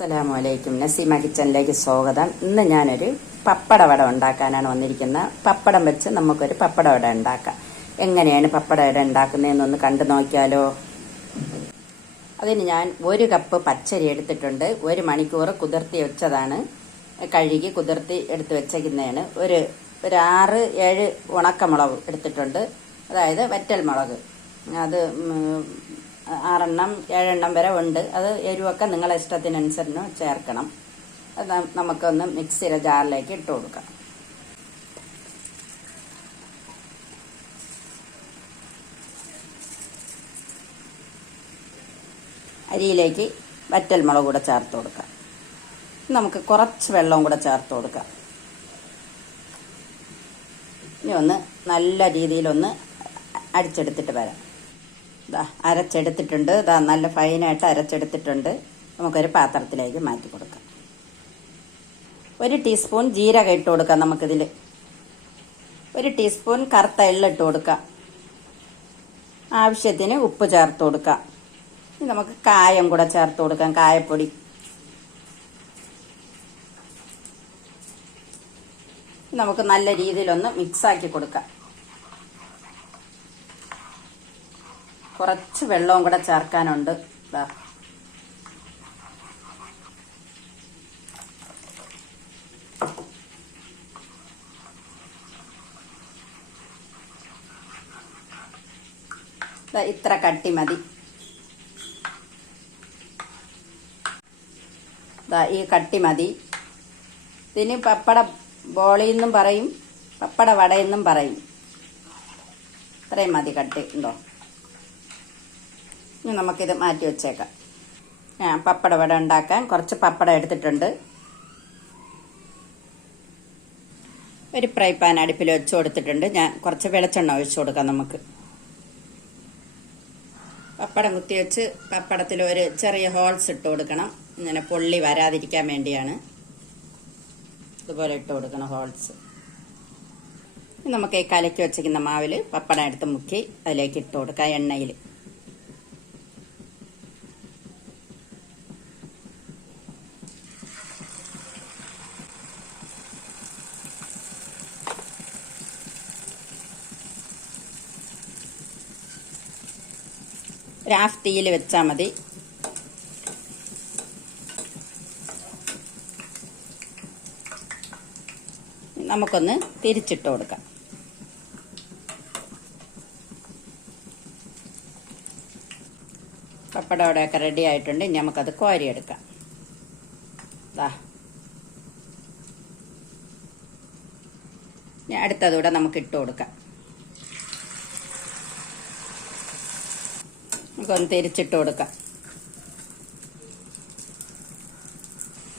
അസ്സലാമലൈക്കും. നസീമ കിച്ചണിലേക്ക് സ്വാഗതം. ഇന്ന് ഞാനൊരു പപ്പട വട ഉണ്ടാക്കാനാണ് വന്നിരിക്കുന്നത്. പപ്പടം വെച്ച് നമുക്കൊരു പപ്പട വട ഉണ്ടാക്കാം. എങ്ങനെയാണ് പപ്പട വട ഉണ്ടാക്കുന്നതെന്നൊന്ന് കണ്ടു നോക്കിയാലോ. അതിന് ഞാൻ 1 കപ്പ് പച്ചരി എടുത്തിട്ടുണ്ട്. 1 മണിക്കൂർ കുതിർത്തി വെച്ചതാണ്. കഴുകി കുതിർത്തി എടുത്ത് വെച്ചേക്കുന്നതാണ്. ഒരു 6-7 ഉണക്കമുളക് എടുത്തിട്ടുണ്ട്. അതായത് വറ്റൽ മുളക്. അത് 6-7 വരെ ഉണ്ട്. അത് എരിവൊക്കെ നിങ്ങളെ ഇഷ്ടത്തിനനുസരിച്ച് ചേർക്കണം. അത് നമുക്കൊന്ന് മിക്സിയുടെ ജാറിലേക്ക് ഇട്ട് കൊടുക്കാം. അരിയിലേക്ക് വറ്റൽ മുളക് കൂടെ ചേർത്ത് കൊടുക്കാം. നമുക്ക് കുറച്ച് വെള്ളവും കൂടെ ചേർത്ത് കൊടുക്കാം. ഇനി ഒന്ന് നല്ല രീതിയിലൊന്ന് അടിച്ചെടുത്തിട്ട് വരാം. അരച്ചെടുത്തിട്ടുണ്ട്. നല്ല ഫൈനായിട്ട് അരച്ചെടുത്തിട്ടുണ്ട്. നമുക്കൊരു പാത്രത്തിലേക്ക് മാറ്റി കൊടുക്കാം. 1 ടീസ്പൂൺ ജീരകം ഇട്ട് കൊടുക്കാം. നമുക്കിതിൽ 1 ടീസ്പൂൺ കറുത്ത എള്ള് ഇട്ട് കൊടുക്കാം. ആവശ്യത്തിന് ഉപ്പ് ചേർത്ത് കൊടുക്കാം. നമുക്ക് കായം കൂടെ ചേർത്ത് കൊടുക്കാം. കായപ്പൊടി. നമുക്ക് നല്ല രീതിയിലൊന്ന് മിക്സാക്കി കൊടുക്കാം. കുറച്ച് വെള്ളവും കൂടെ ചേർക്കാനുണ്ട്. ഇത്ര കട്ടി മതി. ഈ കട്ടി മതി. ഇതിന് പപ്പട ബോളിയെന്നും പറയും, പപ്പട വടയെന്നും പറയും. ഇത്രയും മതി കട്ടി. ഉണ്ടോ? ഇനി നമുക്കിത് മാറ്റി വെച്ചേക്കാം. ഞാൻ പപ്പട വട ഉണ്ടാക്കാൻ കുറച്ച് പപ്പടം എടുത്തിട്ടുണ്ട്. ഒരു ഫ്രൈ പാൻ അടുപ്പിൽ വെച്ച് കൊടുത്തിട്ടുണ്ട്. ഞാൻ കുറച്ച് വെളിച്ചെണ്ണ ഒഴിച്ചു കൊടുക്കാം. നമുക്ക് പപ്പടം കുത്തി വെച്ച് പപ്പടത്തിൽ ഒരു ചെറിയ ഹോൾസ് ഇട്ട് കൊടുക്കണം. ഇങ്ങനെ പൊള്ളി വരാതിരിക്കാൻ വേണ്ടിയാണ്. ഇതുപോലെ ഇട്ട് കൊടുക്കണം ഹോൾസ്. നമുക്ക് ഈ കലക്കി വെച്ചിരിക്കുന്ന മാവിൽ പപ്പടം എടുത്ത് മുക്കി അതിലേക്ക് ഇട്ട് കൊടുക്കാം. എണ്ണയിൽ ഹാഫ് തീയിൽ വെച്ചാൽ മതി. നമുക്കൊന്ന് തിരിച്ചിട്ട് കൊടുക്കാം. പപ്പട വടയൊക്കെ റെഡി ആയിട്ടുണ്ട്. ഇനി നമുക്കത് കോരിയെടുക്കാം. അടുത്തതൂടെ നമുക്ക് ഇട്ട് കൊടുക്കാം. നമുക്കൊന്ന് തിരിച്ചിട്ട് കൊടുക്കാം.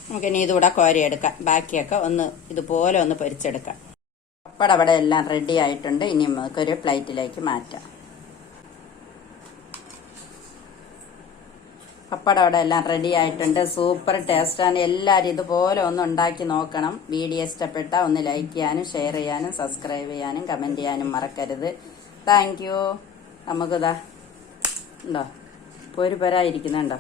നമുക്കിനി ഇതുകൂടെ കോരിയെടുക്കാം. ബാക്കിയൊക്കെ ഒന്ന് ഇതുപോലെ ഒന്ന് പൊരിച്ചെടുക്കാം. പപ്പട അവിടെ എല്ലാം റെഡി ആയിട്ടുണ്ട്. ഇനി നമുക്കൊരു പ്ലേറ്റിലേക്ക് മാറ്റാം. പപ്പട അവിടെ എല്ലാം റെഡി ആയിട്ടുണ്ട്. സൂപ്പർ ടേസ്റ്റാണ്. എല്ലാവരും ഇതുപോലെ ഒന്ന് ഉണ്ടാക്കി നോക്കണം. വീഡിയോ ഇഷ്ടപ്പെട്ടാൽ ഒന്ന് ലൈക്ക് ചെയ്യാനും ഷെയർ ചെയ്യാനും സബ്സ്ക്രൈബ് ചെയ്യാനും കമൻറ്റ് ചെയ്യാനും മറക്കരുത്. Thank you. നമുക്കിതാ ഉണ്ടോ പൊരിപൊരായിരിക്കുന്നുണ്ടോ?